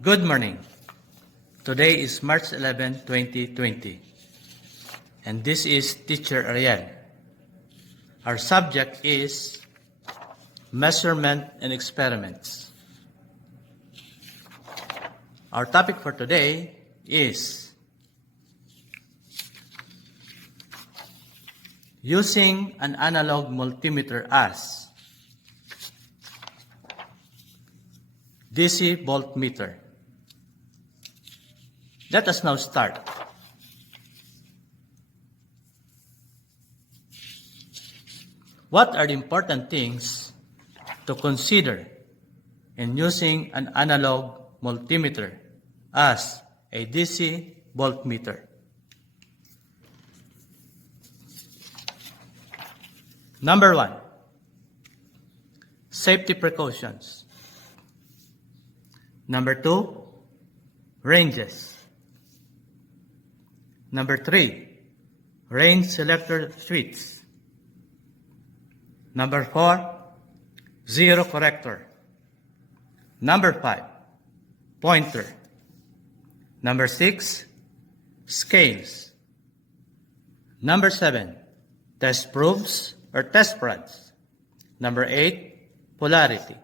Good morning. Today is March 11, 2020, and this is Teacher Ariel. Our subject is measurement and experiments. Our topic for today is using an analog multimeter as DC voltmeter. Let us now start. What are the important things to consider in using an analog multimeter as a DC voltmeter? Number 1, safety precautions. Number 2, ranges. Number 3, range selector switch. Number 4, zero corrector. Number 5, pointer. Number 6, scales. Number 7, test probes or test rods. Number 8, polarity.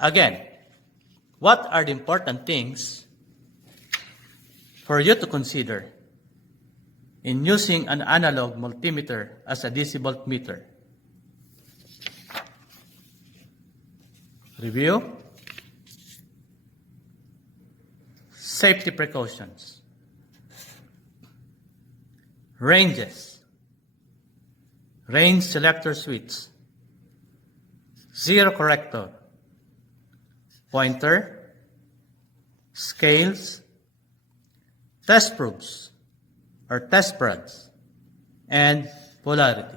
Again, what are the important things for you to consider in using an analog multimeter as a DC voltmeter? Review. Safety precautions. Ranges. Range selector switch. Zero corrector. Pointer. Scales. Test probes or test rods, and polarity.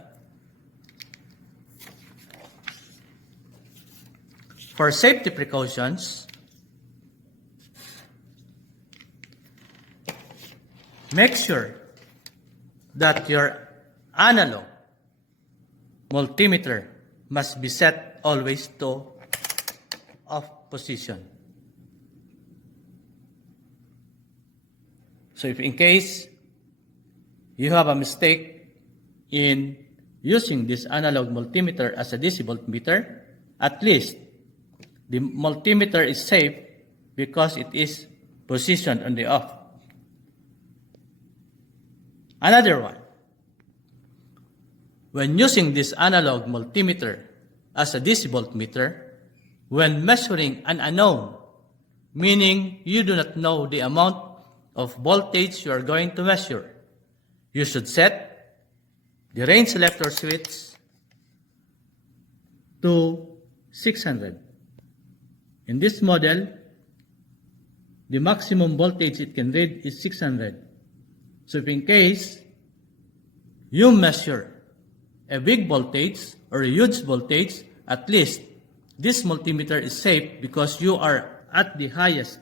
For safety precautions, make sure that your analog multimeter must be set always to off position. So if in case you have a mistake in using this analog multimeter as a DC voltmeter, at least the multimeter is safe because it is positioned on the off. Another one, when using this analog multimeter as a DC voltmeter, when measuring an unknown, meaning you do not know the amount of voltage you are going to measure, you should set the range selector switch to 600. In this model, the maximum voltage it can read is 600. So if in case you measure a big voltage or a huge voltage, at least this multimeter is safe because you are at the highest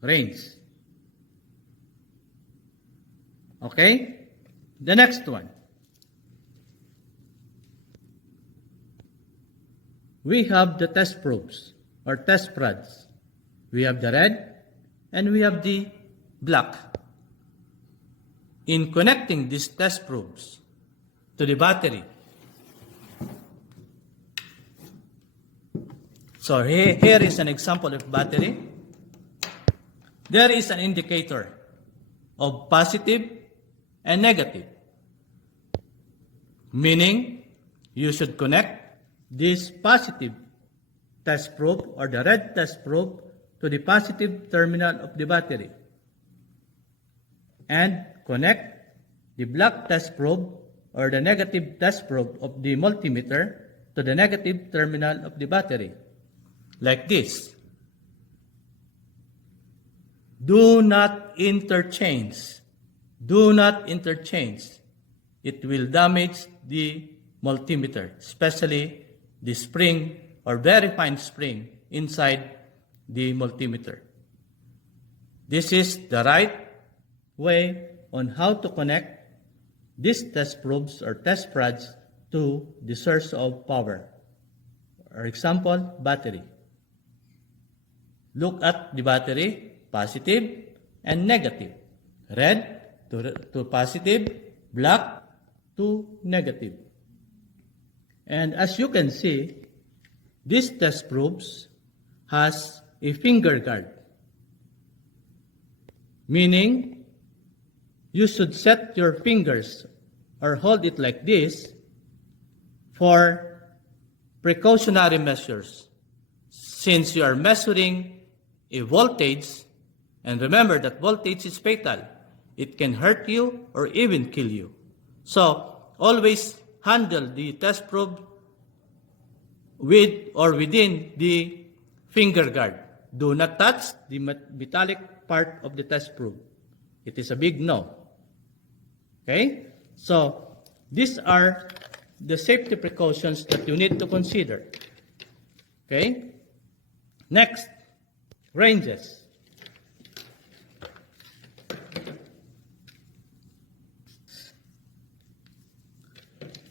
range. Okay? The next one. We have the test probes or test rods. We have the red and we have the black. In connecting these test probes to the battery, so here is an example of battery. There is an indicator of positive and negative, meaning you should connect this positive test probe or the red test probe to the positive terminal of the battery and connect the black test probe or the negative test probe of the multimeter to the negative terminal of the battery, like this. Do not interchange. Do not interchange. It will damage the multimeter, especially the spring or very fine spring inside the multimeter. This is the right way on how to connect these test probes or test rods to the source of power. For example, battery. Look at the battery, positive and negative. Red to positive, black to negative. And as you can see, this test probes has a finger guard, meaning you should set your fingers or hold it like this for precautionary measures. Since you are measuring a voltage, and remember that voltage is fatal, it can hurt you or even kill you. So always handle the test probe with or within the finger guard. Do not touch the metallic part of the test probe. It is a big no. Okay? So these are the safety precautions that you need to consider. Okay? Next, ranges.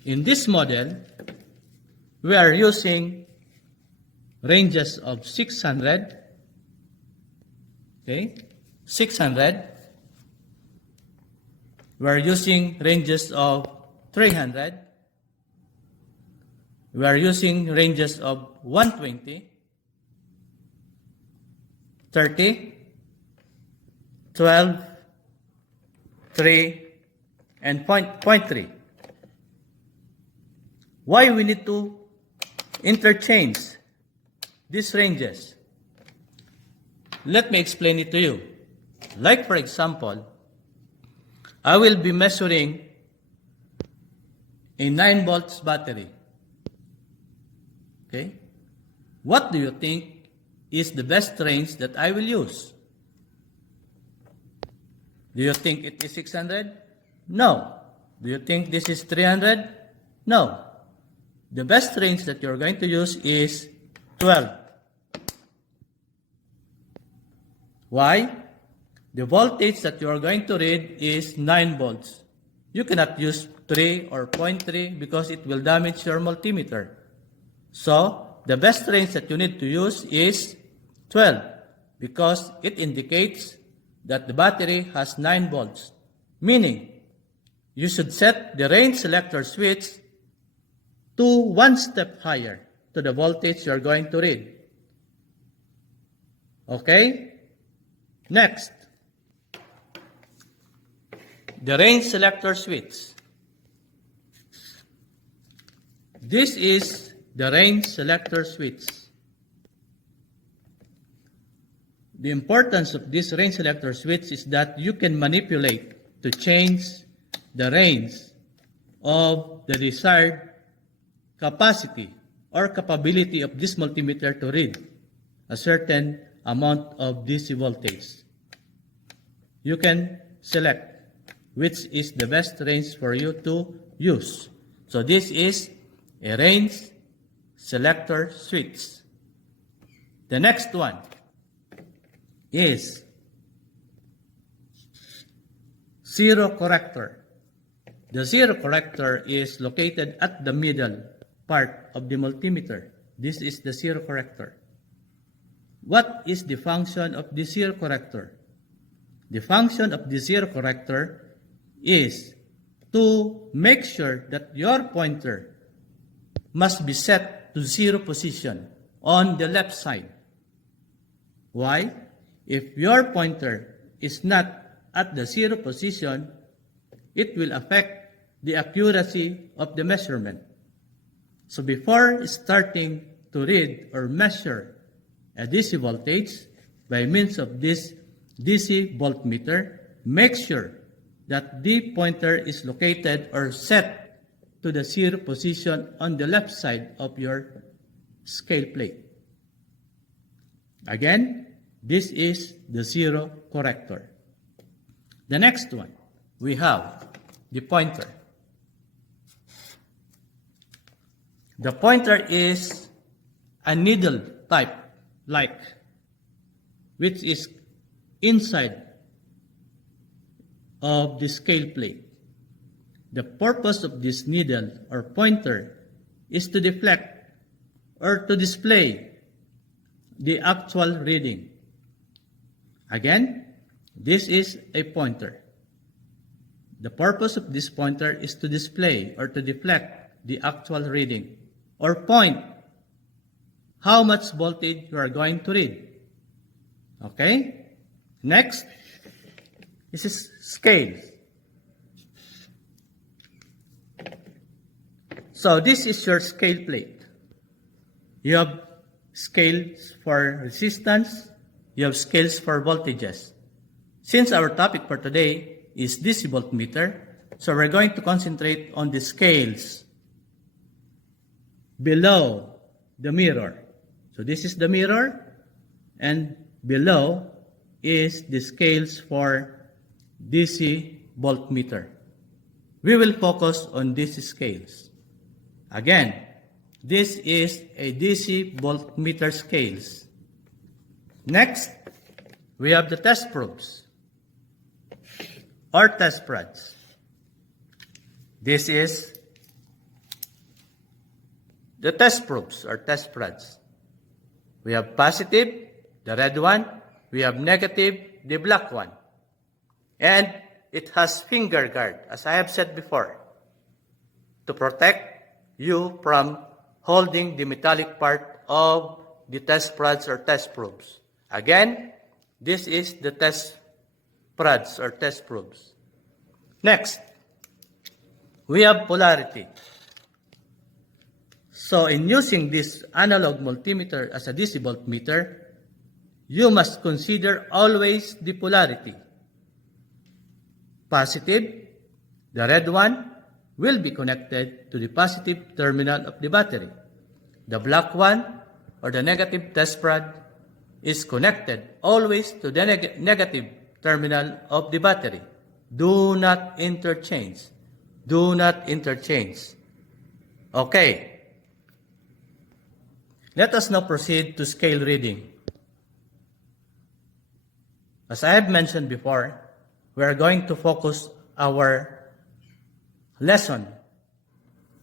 In this model, we are using ranges of 600, okay, 600. We are using ranges of 300. We are using ranges of 120, 30, 12, 3, and 0.3. Why we need to interchange these ranges? Let me explain it to you. Like for example, I will be measuring a 9 volts battery. Okay? What do you think is the best range that I will use? Do you think it is 600? No. Do you think this is 300? No. The best range that you're going to use is 12. Why? The voltage that you are going to read is 9 volts. You cannot use 3 or 0.3 because it will damage your multimeter. So, the best range that you need to use is 12 because it indicates that the battery has 9 volts. Meaning, you should set the range selector switch to one step higher to the voltage you are going to read. Okay? Next, the range selector switch. This is the range selector switch. The importance of this range selector switch is that you can manipulate to change the range of the desired capacity or capability of this multimeter to read a certain amount of DC voltage. You can select which is the best range for you to use. So this is a range selector switch. The next one is zero corrector. The zero corrector is located at the middle part of the multimeter. This is the zero corrector. What is the function of the zero corrector? The function of the zero corrector is to make sure that your pointer must be set to zero position on the left side. Why? If your pointer is not at the zero position, it will affect the accuracy of the measurement. So before starting to read or measure a DC voltage by means of this DC voltmeter, make sure that the pointer is located or set to the zero position on the left side of your scale plate. Again, this is the zero corrector. The next one, we have the pointer. The pointer is a needle type, which is inside of the scale plate. The purpose of this needle or pointer is to deflect or to display the actual reading. Again, this is a pointer. The purpose of this pointer is to display or to deflect the actual reading or point how much voltage you are going to read. Okay? Next, this is scales. So this is your scale plate. You have scales for resistance. You have scales for voltages. Since our topic for today is DC voltmeter, so we're going to concentrate on the scales below the mirror. So this is the mirror, and below is the scales for DC voltmeter. We will focus on DC scales. Again, this is a DC voltmeter scales. Next, we have the test probes or test rods. This is the test probes or test rods. We have positive, the red one. We have negative, the black one. And it has finger guard, as I have said before, to protect you from holding the metallic part of the test rods or test probes. Again, this is the test rods or test probes. Next, we have polarity. So in using this analog multimeter as a DC voltmeter, you must consider always the polarity. Positive, the red one, will be connected to the positive terminal of the battery. The black one, or the negative test rod, is connected always to the negative terminal of the battery. Do not interchange. Do not interchange. Okay. Let us now proceed to scale reading. As I have mentioned before, we are going to focus our lesson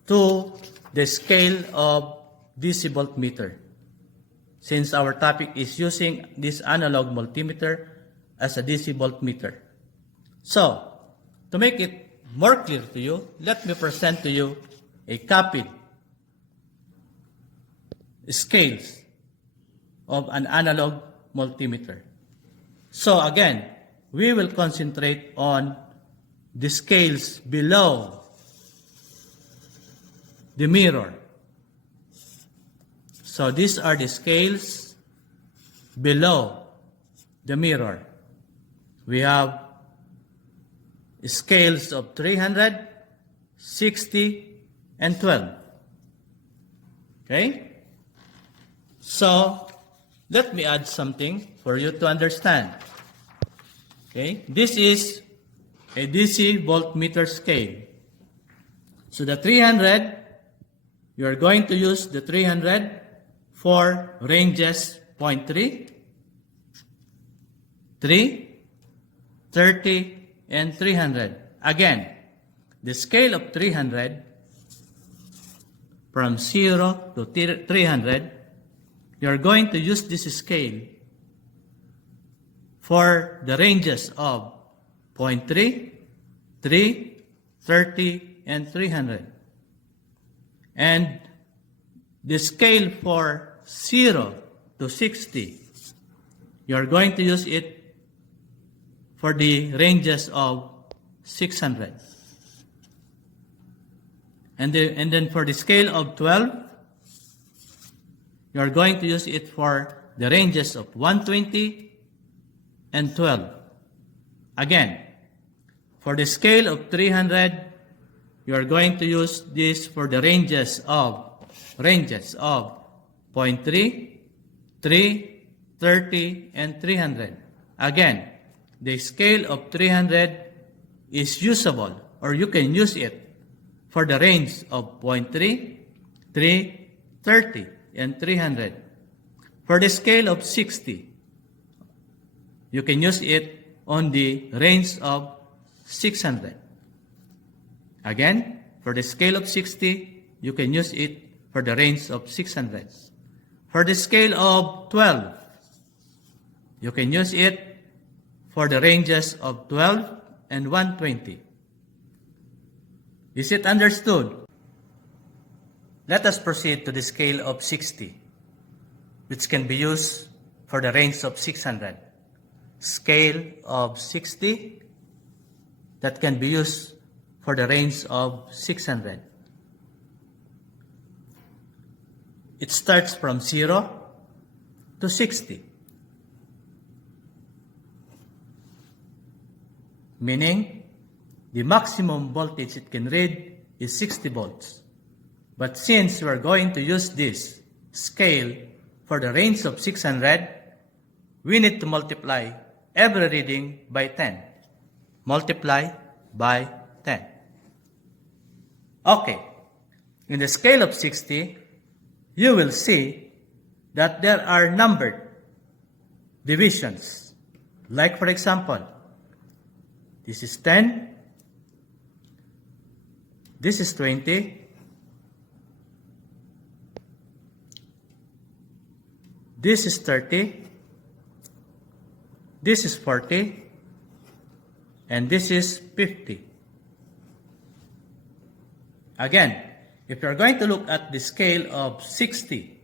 to the scale of DC voltmeter, since our topic is using this analog multimeter as a DC voltmeter. So, to make it more clear to you, let me present to you a copied scales of an analog multimeter. So again, we will concentrate on the scales below the mirror. So these are the scales below the mirror. We have scales of 300, 60, and 12. Okay? So, let me add something for you to understand. Okay? This is a DC voltmeter scale. So the 300, you are going to use the 300 for ranges 0.3, 3, 30, and 300. Again, the scale of 300, from 0 to 300, you are going to use this scale for the ranges of 0.3, 3, 30, and 300. And the scale for 0 to 60, you are going to use it for the ranges of 600. And then for the scale of 12, you are going to use it for the ranges of 120 and 12. Again, for the scale of 300, you are going to use this for the ranges of 0.3, 3, 30, and 300. Again, the scale of 300 is usable, or you can use it for the range of 0.3, 3, 30, and 300. For the scale of 60, you can use it on the range of 600. Again, for the scale of 60, you can use it for the range of 600. For the scale of 12, you can use it for the ranges of 12 and 120. Is it understood? Let us proceed to the scale of 60, which can be used for the range of 600. Scale of 60 that can be used for the range of 600. It starts from 0 to 60. Meaning, the maximum voltage it can read is 60 volts. But since we are going to use this scale for the range of 600, we need to multiply every reading by 10. Multiply by 10. Okay, in the scale of 60, you will see that there are numbered divisions. Like for example, this is 10, this is 20, this is 30, this is 40, and this is 50. Again, if you are going to look at the scale of 60,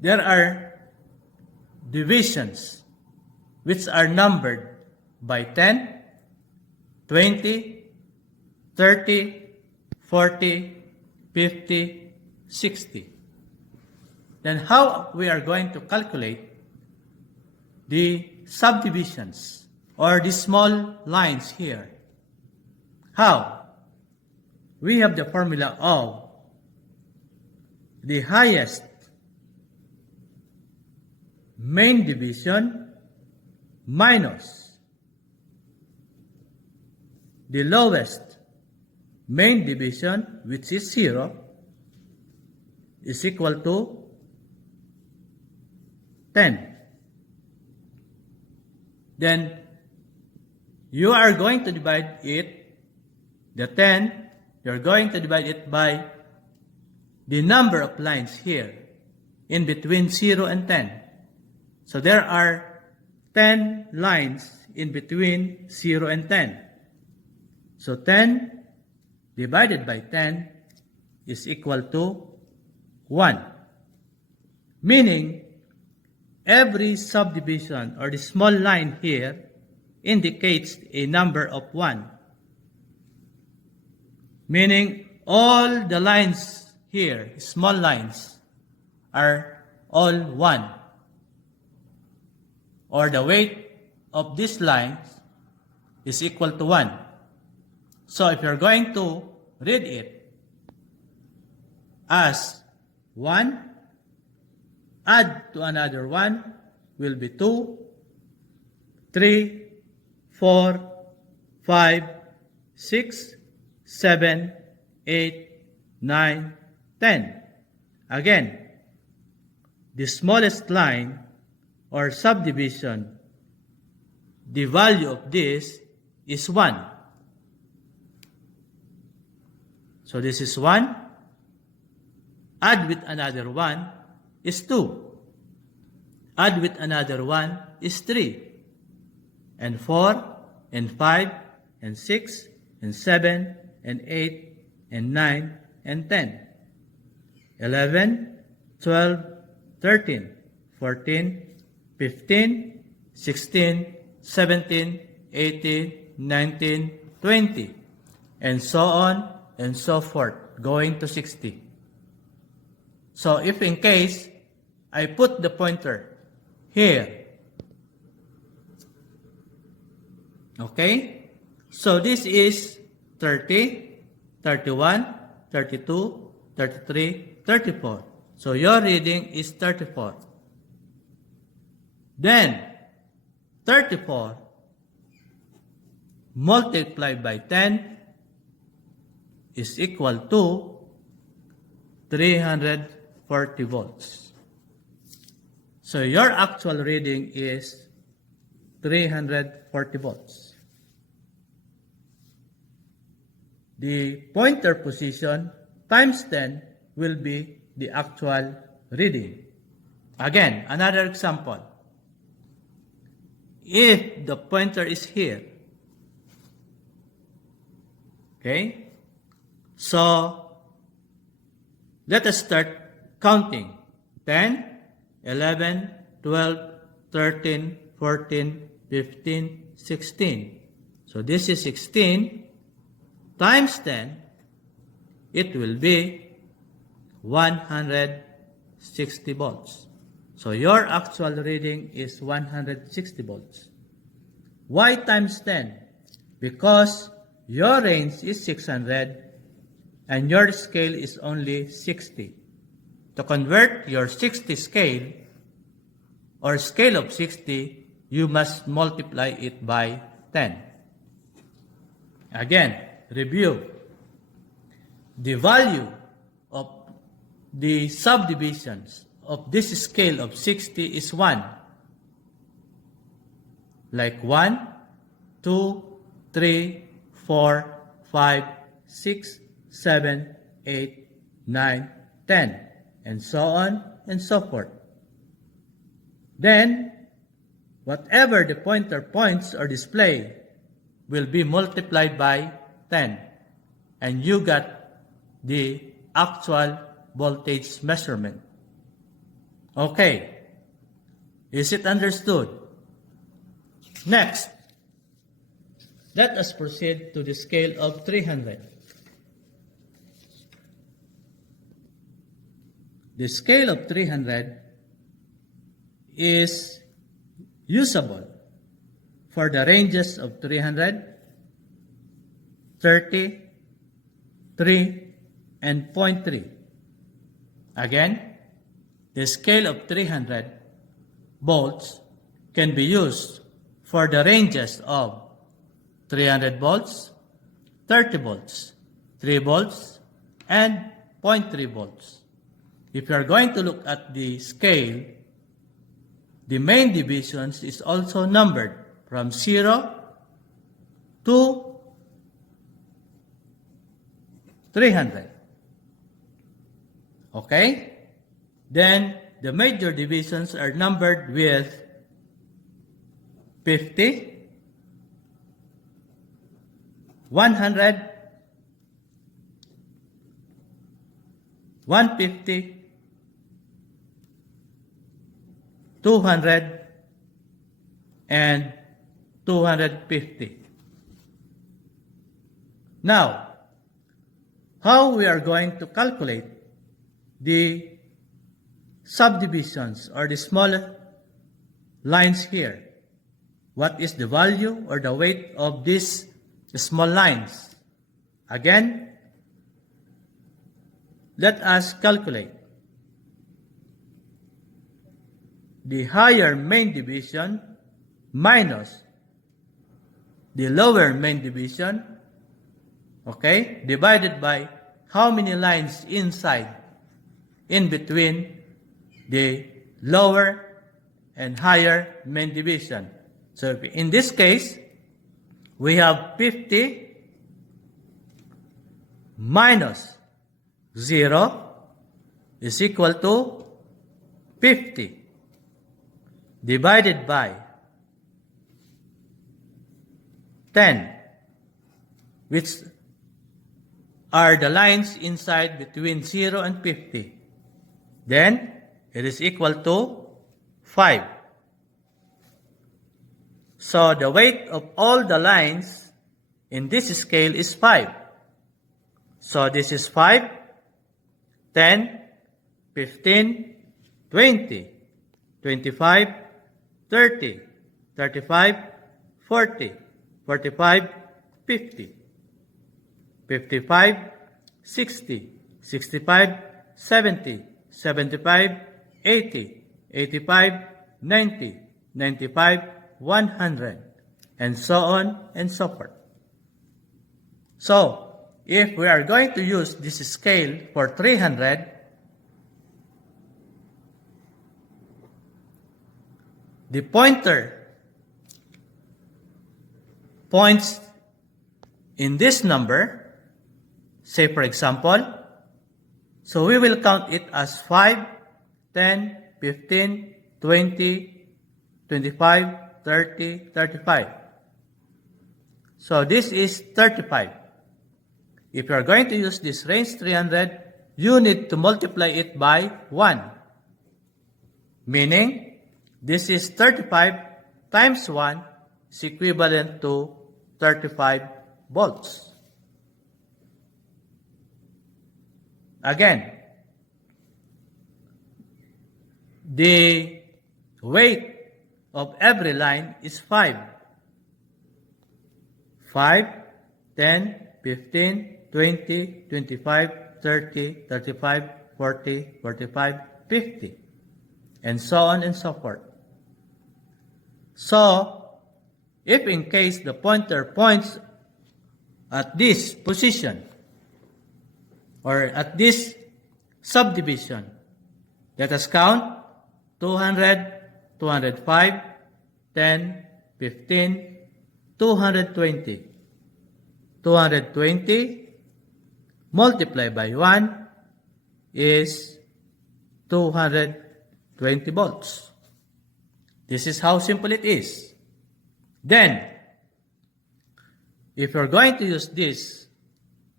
there are divisions which are numbered by 10, 20, 30, 40, 50, 60. Then how we are going to calculate the subdivisions or the small lines here? How? We have the formula of the highest main division minus the lowest main division, which is 0, is equal to 10. Then you are going to divide it, the 10, you're going to divide it by the number of lines here in between 0 and 10. So there are 10 lines in between 0 and 10. So 10 divided by 10 is equal to 1. Meaning, every subdivision or the small line here indicates a number of 1. Meaning, all the lines here, small lines, are all 1. Or the weight of these lines is equal to 1. So if you're going to read it as 1, add to another 1 will be 2, 3, 4, 5, 6, 7, 8, 9, 10. Again, the smallest line or subdivision, the value of this is 1. So this is 1. Add with another 1 is 2. Add with another 1 is 3. And 4, and 5, and 6, and 7, and 8, and 9, and 10. 11, 12, 13, 14, 15, 16, 17, 18, 19, 20, and so on and so forth, going to 60. So if in case I put the pointer here, okay, so this is 30, 31, 32, 33, 34. So your reading is 34. Then 34 multiplied by 10 is equal to 340 volts. So your actual reading is 340 volts. The pointer position times 10 will be the actual reading. Again, another example. if the pointer is here. Okay? So, let us start counting. 10, 11, 12, 13, 14, 15, 16. So, this is 16 times 10. It will be 160 volts. So, your actual reading is 160 volts. Why times 10? Because your range is 600 and your scale is only 60. To convert your 60 scale or scale of 60, you must multiply it by 10. Again, review. The value of the subdivisions of this scale of 60 is 1. Like 1, 2, 3, 4, 5, 6, 7, 8, 9, 10, and so on and so forth. Then, whatever the pointer points or display will be multiplied by 10, and you got the actual voltage measurement. Okay, is it understood? Next, let us proceed to the scale of 300. The scale of 300 is usable for the ranges of 300, 30, 3, and 0.3. Again, the scale of 300 volts can be used for the ranges of 300 volts, 30 volts, 3 volts, and 0.3 volts. If you are going to look at the scale, the main divisions is also numbered from 0 to 300. Okay? Then, the major divisions are numbered with 50, 100, 150, 200, and 250. Now, how we are going to calculate the subdivisions or the small lines here? What is the value or the weight of these small lines? Again, let us calculate. The higher main division minus the lower main division, okay, divided by how many lines inside, in between the lower and higher main division. So in this case, we have 50 minus 0 is equal to 50 divided by 10, which are the lines inside between 0 and 50. Then, it is equal to 5. So, the weight of all the lines in this scale is 5. So, this is 5, 10, 15, 20, 25, 30, 35, 40, 45, 50, 55, 60, 65, 70, 75, 80, 85, 90, 95, 100, and so on and so forth. So, if we are going to use this scale for 300, the pointer points in this number, say for example, so we will count it as 5, 10, 15, 20, 25, 30, 35. So this is 35. If you are going to use this range 300, you need to multiply it by 1. Meaning, this is 35 times 1 is equivalent to 35 volts. Again, the weight of every line is 5. 5, 10, 15, 20, 25, 30, 35, 40, 45, 50, and so on and so forth. So, if in case the pointer points at this position, or at this subdivision, let us count 200, 205, 10, 15, 220. 220 multiplied by 1 is 220 volts. This is how simple it is. Then, if you're going to use this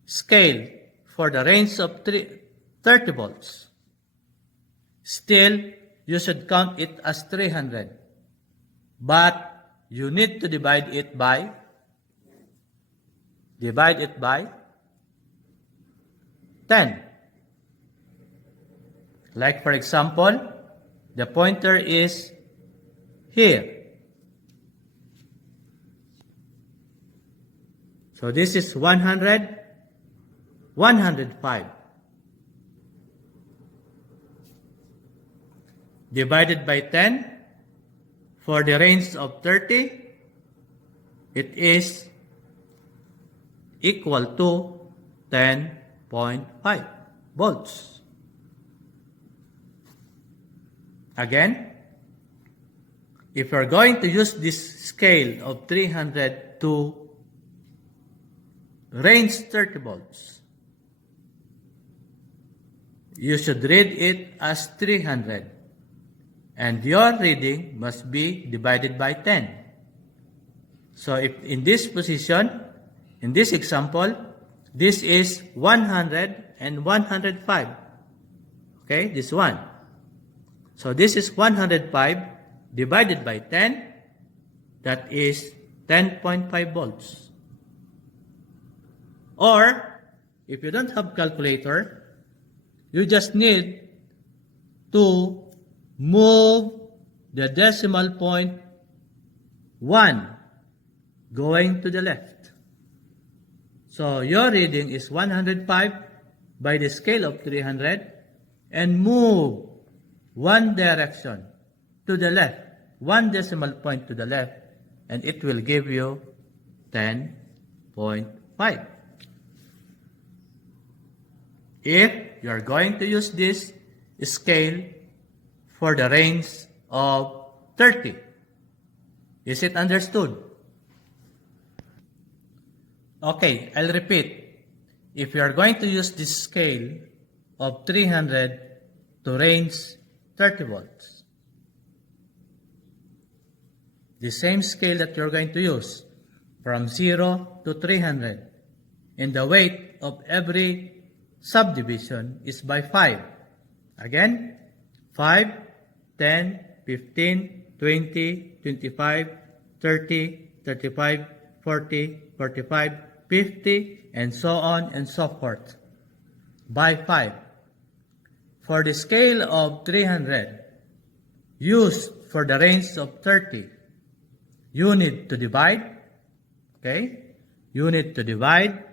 scale for the range of 30 volts, still, you should count it as 300. But you need to divide it by 10. Like for example, the pointer is here. So this is 100, 105. Divided by 10, for the range of 30, it is equal to 10.5 volts. Again, if you're going to use this scale of 300 to range 30 volts, you should read it as 300. And your reading must be divided by 10. So if in this position, in this example, this is 100 and 105. Okay, this one. So this is 105 divided by 10. That is 10.5 volts. Or, if you don't have calculator, you just need to move the decimal point 1 going to the left. So your reading is 105 by the scale of 300 and move one direction to the left, one decimal point to the left, and it will give you 10.5. If you are going to use this scale for the range of 30. Is it understood? Okay, I'll repeat. If you are going to use this scale of 300 to range 30 volts, the same scale that you're going to use from 0 to 300, and the weight of every subdivision is by 5. Again, 5, 10, 15, 20, 25, 30, 35, 40, 45, 50, and so on and so forth, by 5. For the scale of 300, used for the range of 30, you need to divide, okay? You need to divide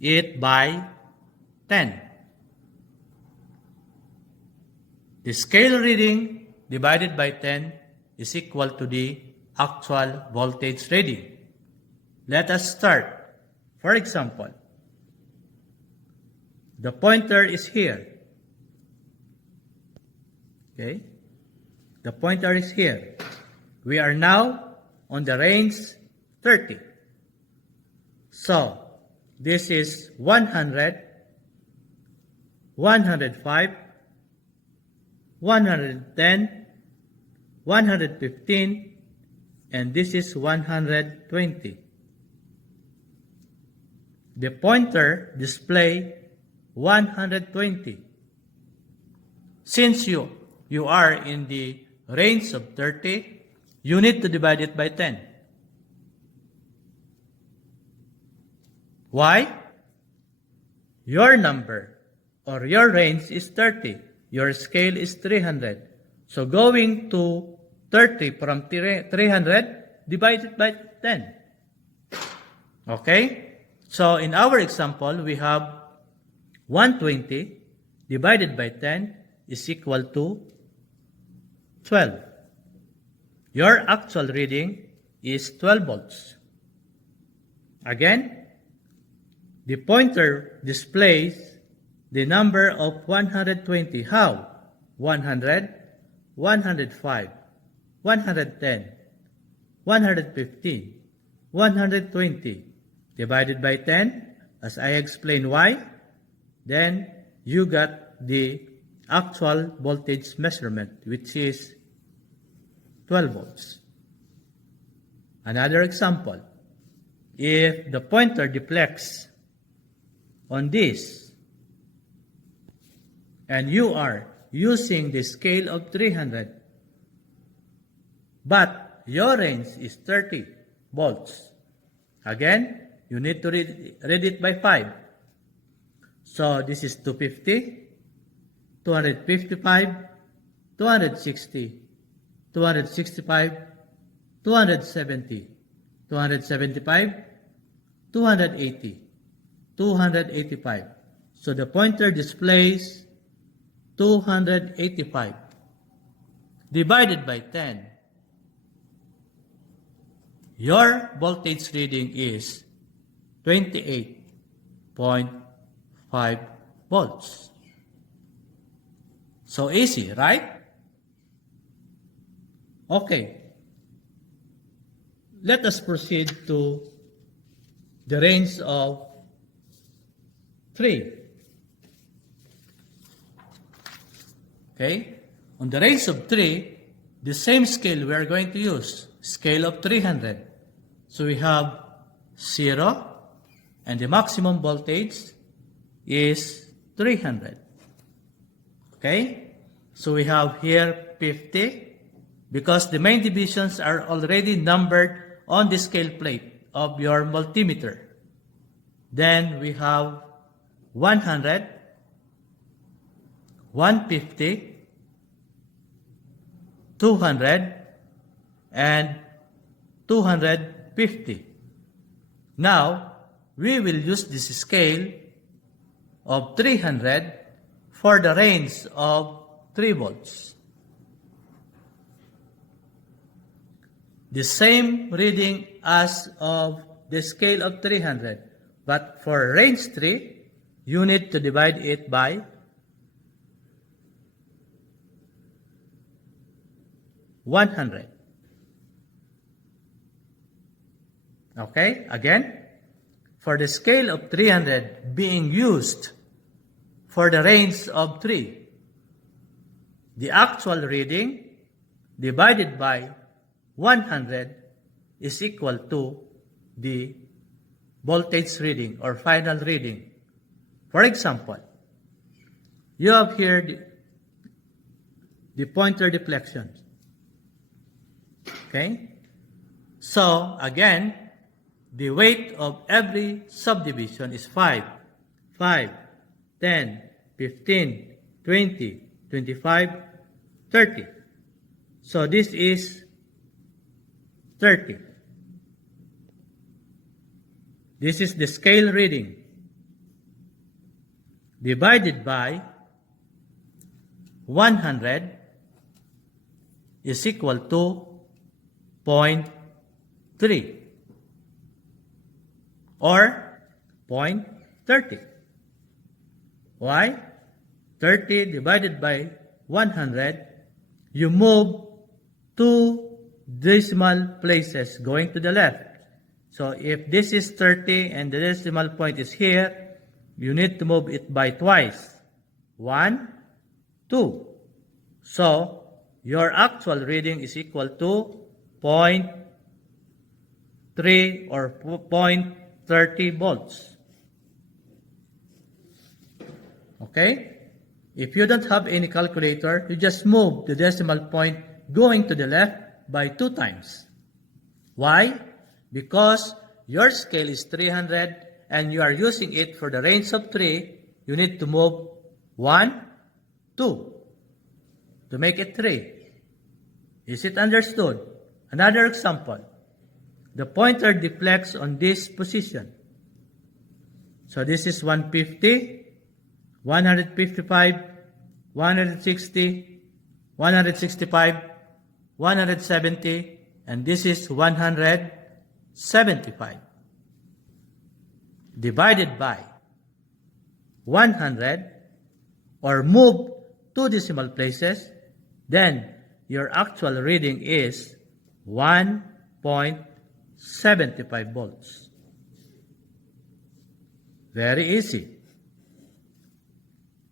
it by 10. The scale reading divided by 10 is equal to the actual voltage reading. Let us start. For example, the pointer is here. Okay? The pointer is here. We are now on the range 30. So, this is 100, 105, 110, 115, and this is 120. The pointer display 120. Since you are in the range of 30, you need to divide it by 10. Why? Your number or your range is 30. Your scale is 300. So going to 30 from 300, divide it by 10. Okay? So in our example, we have 120 divided by 10 is equal to 12. Your actual reading is 12 volts. Again, the pointer displays the number of 120. How? 100, 105, 110, 115, 120. Divided by 10, as I explained why, then you got the actual voltage measurement, which is 12 volts. Another example, if the pointer deflects on this, and you are using the scale of 300, but your range is 30 volts. Again, you need to read it by 5. So this is 250, 255, 260, 265, 270, 275, 280, 285. So the pointer displays 285 divided by 10. Your voltage reading is 28.5 volts. So easy, right? Okay. Let us proceed to the range of 3. Okay? On the range of 3, the same scale we are going to use, scale of 300. So we have 0, and the maximum voltage is 300. Okay? So we have here 50, because the main divisions are already numbered on the scale plate of your multimeter. Then we have 100, 150, 200, and 250. Now, we will use this scale of 300 for the range of 3 volts. The same reading as of the scale of 300, but for range 3, you need to divide it by 100. Okay, again, for the scale of 300 being used for the range of 3, the actual reading divided by 100 is equal to the voltage reading or final reading. For example, you have here the pointer deflection. Okay? So, again, the weight of every subdivision is 5. 5, 10, 15, 20, 25, 30. So this is 30. This is the scale reading divided by 100 is equal to 0.3 or 0.30. Why? 30 divided by 100, you move 2 decimal places going to the left. So if this is 30 and the decimal point is here, you need to move it by twice. 1, 2. So your actual reading is equal to 0.3 or 0.30 volts. Okay? If you don't have any calculator, you just move the decimal point going to the left by 2 times. Why? Because your scale is 300 and you are using it for the range of 3, you need to move 1, 2 to make it 3. Is it understood? Another example. The pointer deflects on this position. So this is 150, 155, 160, 165, 170, and this is 175. Divided by 100 or move 2 decimal places, then your actual reading is 1.75 volts. Very easy.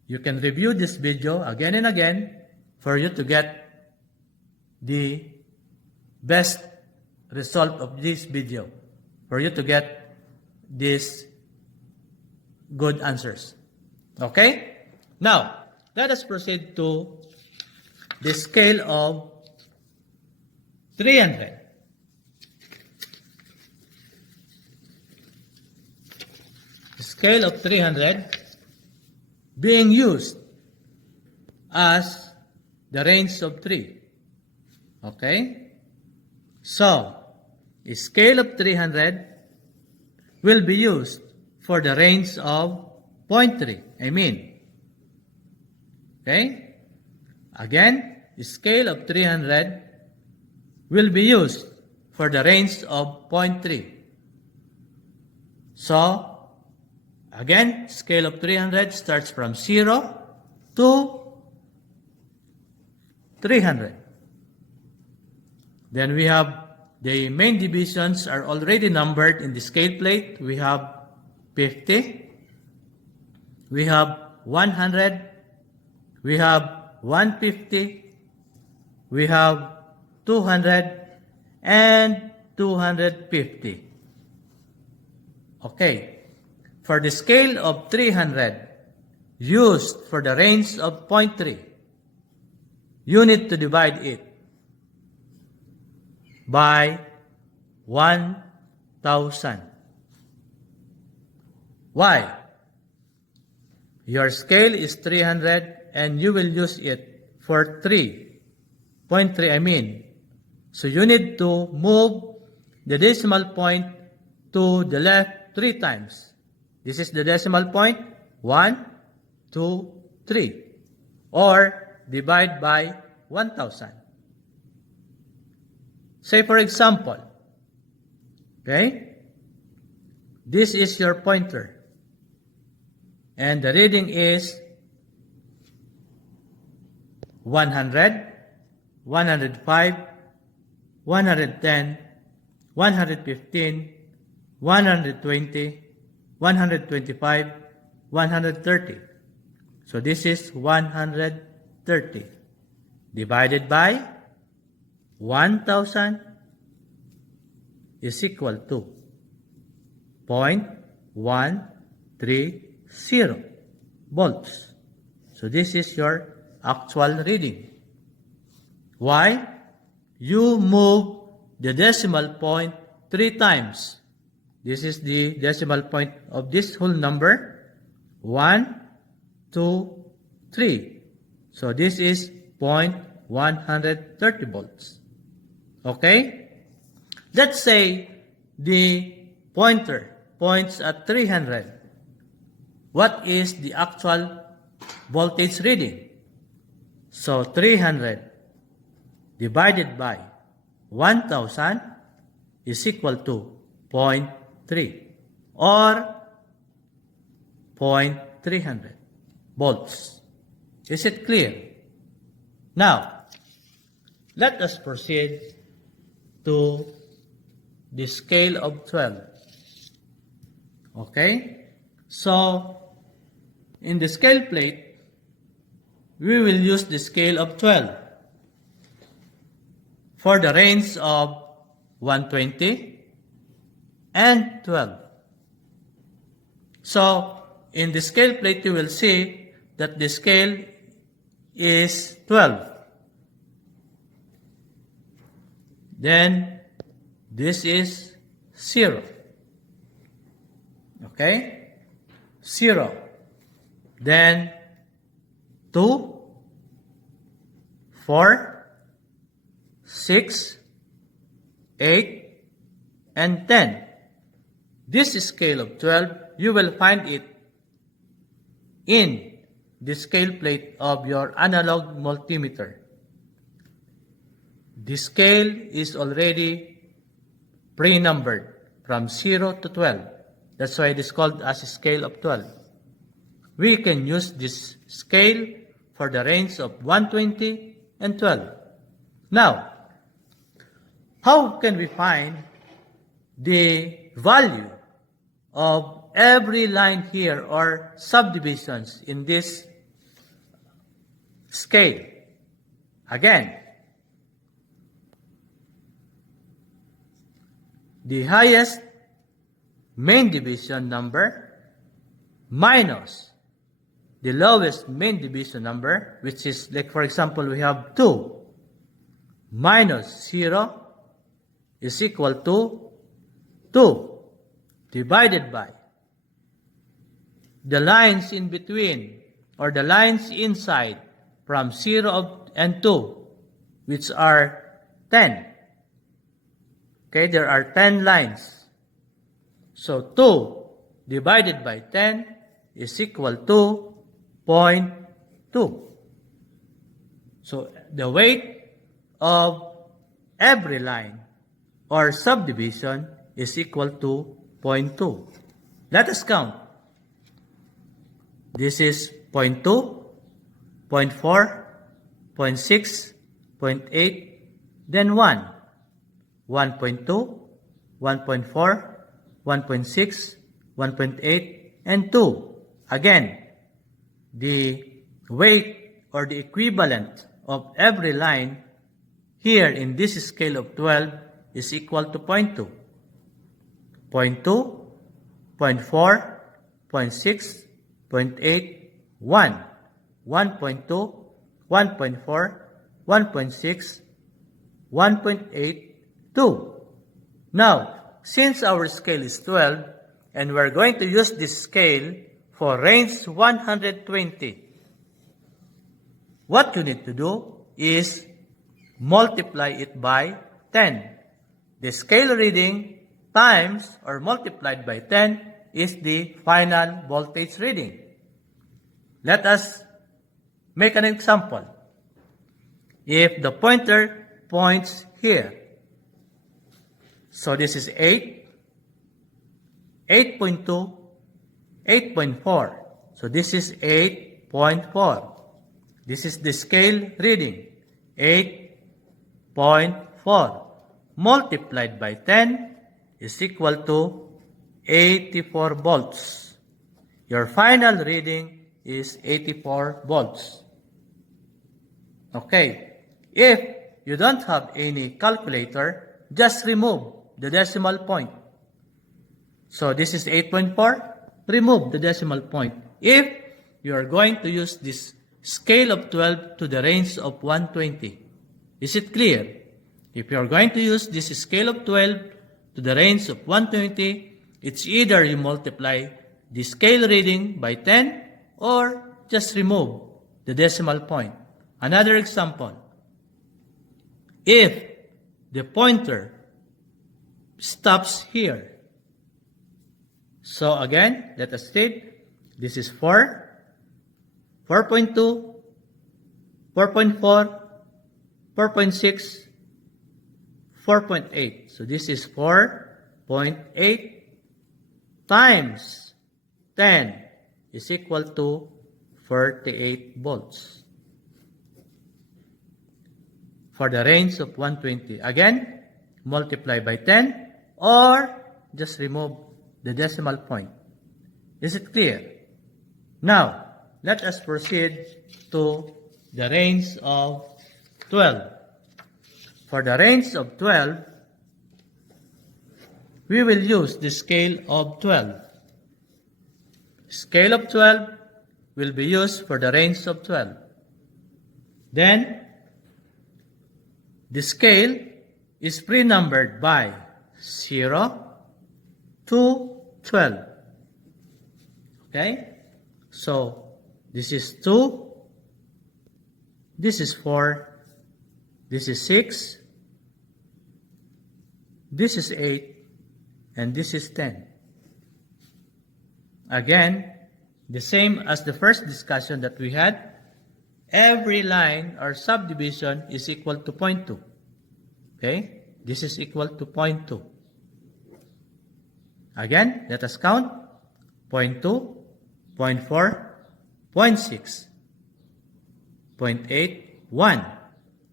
You can review this video again and again for you to get the best result of this video, for you to get these good answers. Okay? Now, let us proceed to the scale of 300. The scale of 300 being used as the range of 3. Okay? So, a scale of 300 will be used for the range of 0.3. Okay? Again, the scale of 300 will be used for the range of 0.3. So, again, scale of 300 starts from 0 to 300. Then we have the main divisions are already numbered in the scale plate. We have 50, we have 100, we have 150, we have 200, and 250. Okay. For the scale of 300, used for the range of 0.3, you need to divide it by 1,000. Why? Your scale is 300 and you will use it for 3.3, So you need to move the decimal point to the left 3 times. This is the decimal point, 1, 2, 3. Or divide by 1,000. Say for example, okay, this is your pointer. And the reading is 100, 105, 110, 115, 120, 125, 130. So this is 130 divided by 1,000 is equal to 0.130 volts. So this is your actual reading. Why? You move the decimal point 3 times. This is the decimal point of this whole number. 1, 2, 3. So this is 0.130 volts. Okay? Let's say the pointer points at 300. What is the actual voltage reading? So 300 divided by 1,000 is equal to 0.3 or 0.300 volts. Is it clear? Now, let us proceed to the scale of 12. Okay? So, in the scale plate, we will use the scale of 12. for the range of 120 and 12. So, in the scale plate, you will see that the scale is 12. Then, this is 0. Okay? 0. Then, 2, 4, 6, 8, and 10. This scale of 12, you will find it in the scale plate of your analog multimeter. The scale is already pre-numbered from 0 to 12. That's why it is called as a scale of 12. We can use this scale for the range of 120 and 12. Now, how can we find the value of every line here or subdivisions in this scale? Again, the highest main division number minus the lowest main division number, which is, like for example, we have 2 minus 0 is equal to 2 divided by the lines in between or the lines inside from 0 and 2, which are 10. Okay, there are 10 lines. So 2 divided by 10 is equal to 0.2. So the weight of every line or subdivision is equal to 0.2. Let us count. This is 0.2, 0.4, 0.6, 0.8, then 1. 1.2, 1.4, 1.6, 1.8, and 2. Again, the weight or the equivalent of every line here in this scale of 12 is equal to 0.2. 0.2, 0.4, 0.6, 0.8, 1. 1.2, 1.4, 1.6, 1.8, 2. Now, since our scale is 12, and we're going to use this scale for range 120, what you need to do is multiply it by 10. The scale reading times or multiplied by 10 is the final voltage reading. Let us make an example. If the pointer points here, so this is 8, 8.2, 8.4. So this is 8.4. This is the scale reading, 8.4. Multiplied by 10 is equal to 84 volts. Your final reading is 84 volts. Okay. If you don't have any calculator, just remove the decimal point. So this is 8.4. Remove the decimal point. If you are going to use this scale of 12 to the range of 120. Is it clear? If you are going to use this scale of 12 to the range of 120, it's either you multiply the scale reading by 10 or just remove the decimal point. Another example. If the pointer stops here. So again, let us state, this is 4, 4.2, 4.4, 4.6, 4.8. So this is 4.8 times 10 is equal to 48 volts. For the range of 120. Again, multiply by 10 or just remove the decimal point. Is it clear? Now, let us proceed to the range of 12. for the range of 12, we will use the scale of 12. Scale of 12 will be used for the range of 12. Then, the scale is pre-numbered by 0 to 12. Okay? So, this is 2, this is 4, this is 6, this is 8, and this is 10. Again, the same as the first discussion that we had, every line or subdivision is equal to 0.2. Okay? This is equal to 0.2. Again, let us count. 0.2, 0.4, 0.6, 0.8, 1,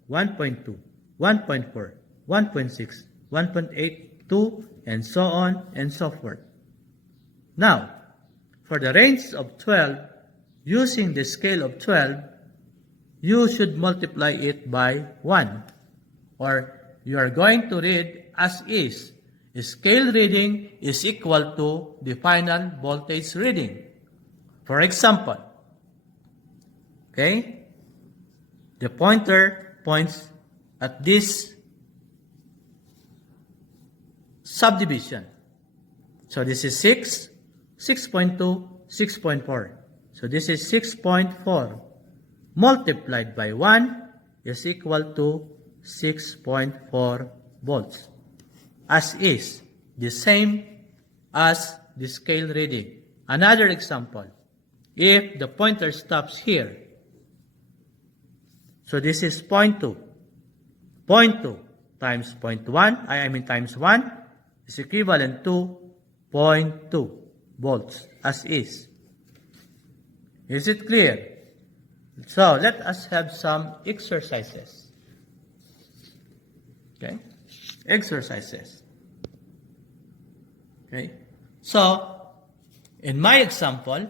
1.2, 1.4, 1.6, 1.8, 2, and so on and so forth. Now, for the range of 12, using the scale of 12, you should multiply it by 1, or you are going to read as is. Scale reading is equal to the final voltage reading. For example, okay, the pointer points at this subdivision. So this is 6, 6.2, 6.4. So this is 6.4 multiplied by 1 is equal to 6.4 volts. As is, the same as the scale reading. Another example, if the pointer stops here, so this is 0.2. 0.2 times 0.1, times 1 is equivalent to 0.2 volts, as is. Is it clear? So, let us have some exercises. Okay? Exercises. Okay? So, in my example,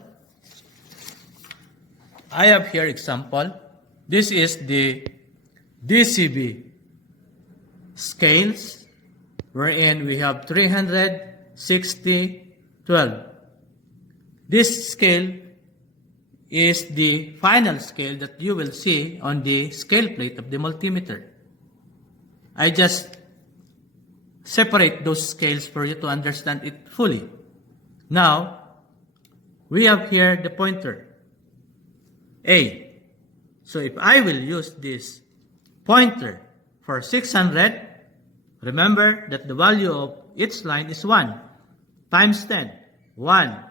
I have here example. This is the DCB scales, wherein we have 360, 12. This scale is the final scale that you will see on the scale plate of the multimeter. I just separate those scales for you to understand it fully. Now, we have here the pointer A. So if I will use this pointer for 600, remember that the value of each line is 1 times 10. 1,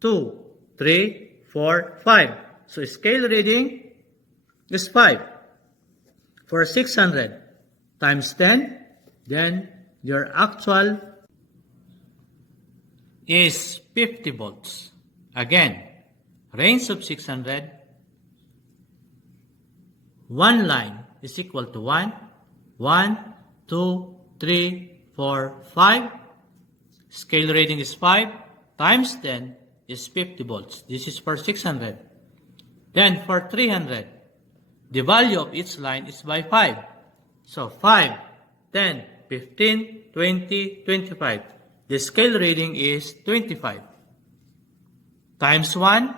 2, 3, 4, 5. So scale reading is 5. For 600 times 10, then your actual is 50 volts. Again, range of 600, one line is equal to 1, 1, 2, 3, 4, 5. Scale reading is 5 times 10 is 50 volts. This is for 600. Then for 300, the value of each line is by 5. So 5, 10, 15, 20, 25. The scale reading is 25. Times 1,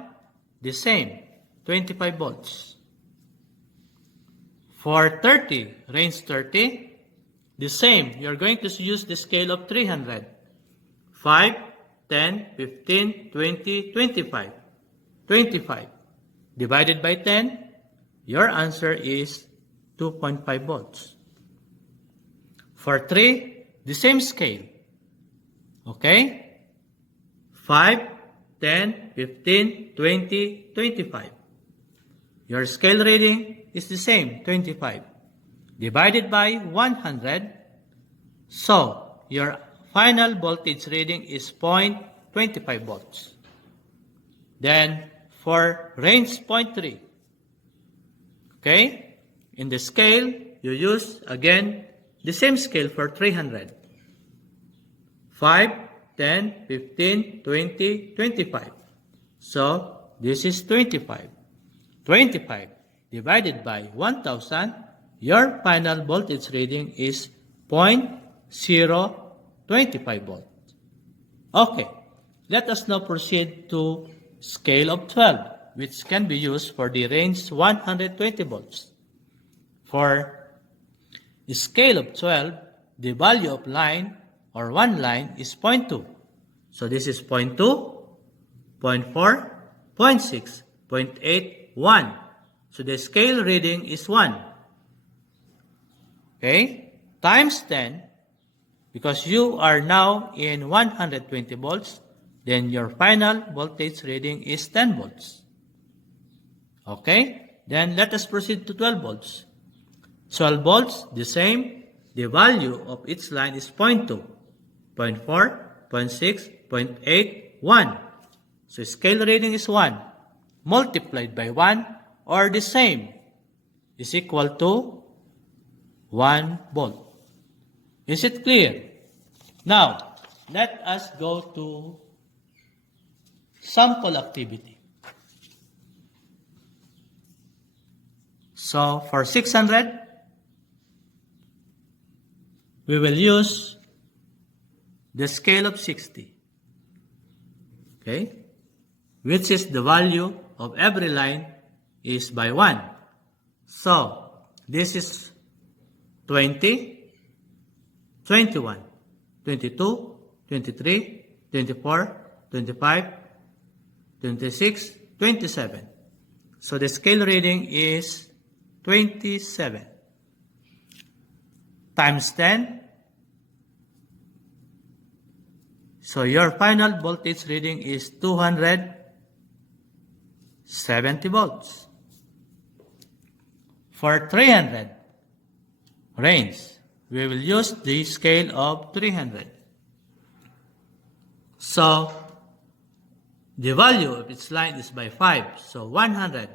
the same, 25 volts. For 30, range 30, the same. You're going to use the scale of 300. 5, 10, 15, 20, 25. 25 divided by 10, your answer is 2.5 volts. For 3, the same scale. Okay? 5, 10, 15, 20, 25. Your scale reading is the same, 25. Divided by 100, so your final voltage reading is 0.25 volts. Then, for range 0.3, okay, in the scale, you use, again, the same scale for 300. 5, 10, 15, 20, 25. So, this is 25. 25 divided by 1,000, your final voltage reading is 0.025 volt. Okay, let us now proceed to scale of 12, which can be used for the range 120 volts. For scale of 12, the value of line or one line is 0.2. So this is 0.2, 0.4, 0.6, 0.8, 1. So the scale reading is 1. Okay? Times 10, because you are now in 120 volts, then your final voltage reading is 10 volts. Okay? Then let us proceed to 12 volts. 12 volts, the same. The value of each line is 0.2, 0.4, 0.6, 0.8, 1. So scale reading is 1. Multiplied by 1 or the same is equal to 1 volt. Is it clear? Now, let us go to sample activity. So for 600, we will use the scale of 60. Okay? Which is the value of every line is by 1. So, this is 20, 21, 22, 23, 24, 25, 26, 27. So the scale reading is 27 times 10. So your final voltage reading is 270 volts. For 300 range, we will use the scale of 300. So the value of its line is by 5. So 100,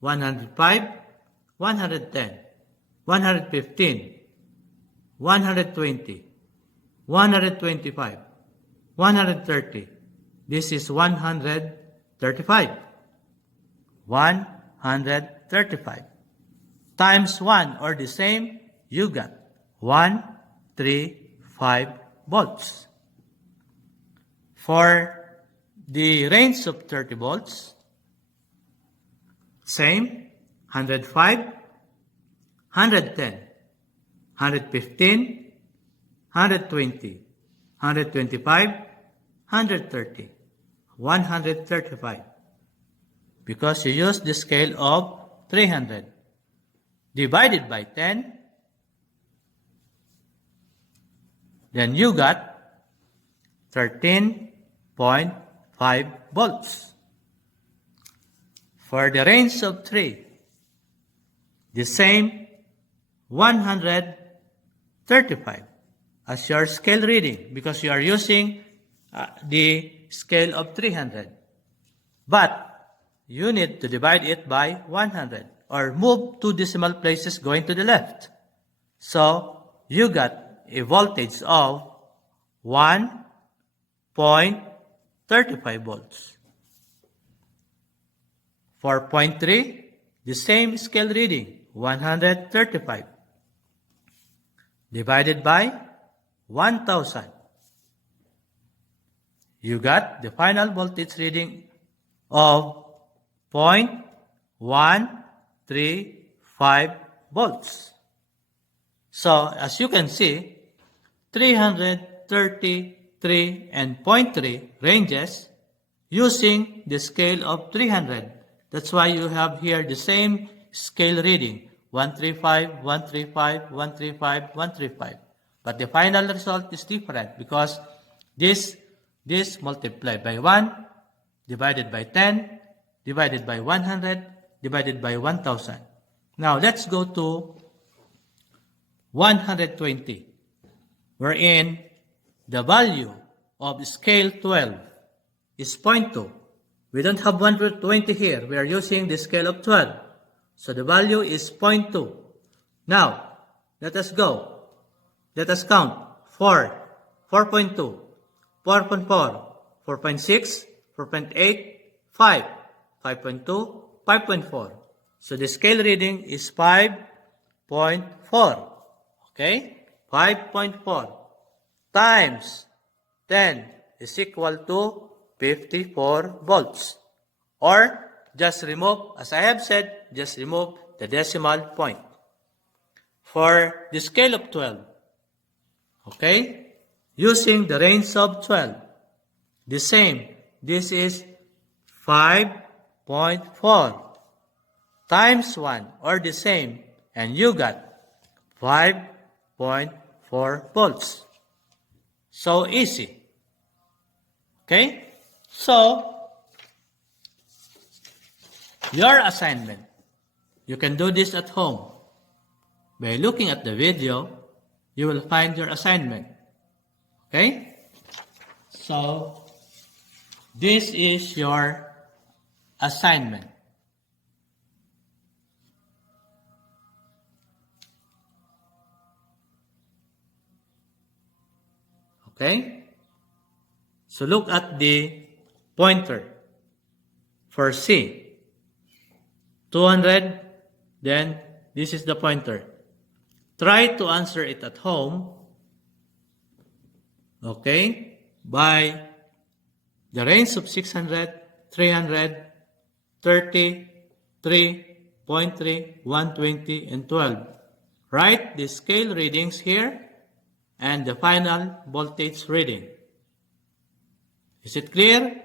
105, 110, 115, 120, 125, 130. This is 135. 135. Times 1 or the same, you got 135 volts. For the range of 30 volts, same, 105, 110, 115, 120, 125, 130, 135. Because you use the scale of 300. Divided by 10, then you got 13.5 volts. For the range of 3, the same 135 as your scale reading because you are using the scale of 300. But you need to divide it by 100 or move 2 decimal places going to the left. So you got a voltage of 1.35 volts. For 0.3, the same scale reading, 135, divided by 1,000. You got the final voltage reading of 0.135 volts. So, as you can see, 333 and 0.3 ranges using the scale of 300. That's why you have here the same scale reading, 135, 135, 135, 135. But the final result is different because this multiplied by 1, divided by 10, divided by 100, divided by 1,000. Now, let's go to 120, wherein the value of scale 12 is 0.2. We don't have 120 here. We are using the scale of 12. So the value is 0.2. Now, let us go. Let us count. 4, 4.2, 4.4, 4.6, 4.8, 5, 5.2, 5.4. So the scale reading is 5, Okay? 5.4 times 10 is equal to 54 volts. Or, just remove, as I have said, just remove the decimal point. For the scale of 12, okay? Using the range of 12, the same. This is 5.4 times 1, or the same, and you got 5.4 volts. So easy. Okay? So, your assignment, you can do this at home. By looking at the video, you will find your assignment. Okay? So, this is your assignment. Okay? So look at the pointer. For C, 200, then this is the pointer. Try to answer it at home, okay, by the range of 600, 300, 30, 3.3, 120, and 12. Write the scale readings here and the final voltage reading. Is it clear?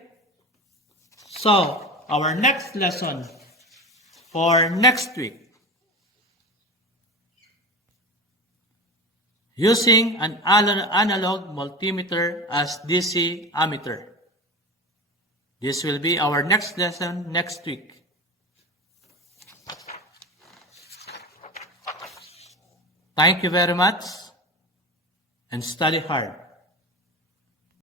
So, our next lesson for next week, using an analog multimeter as DC ammeter. This will be our next lesson next week. Thank you very much and study hard.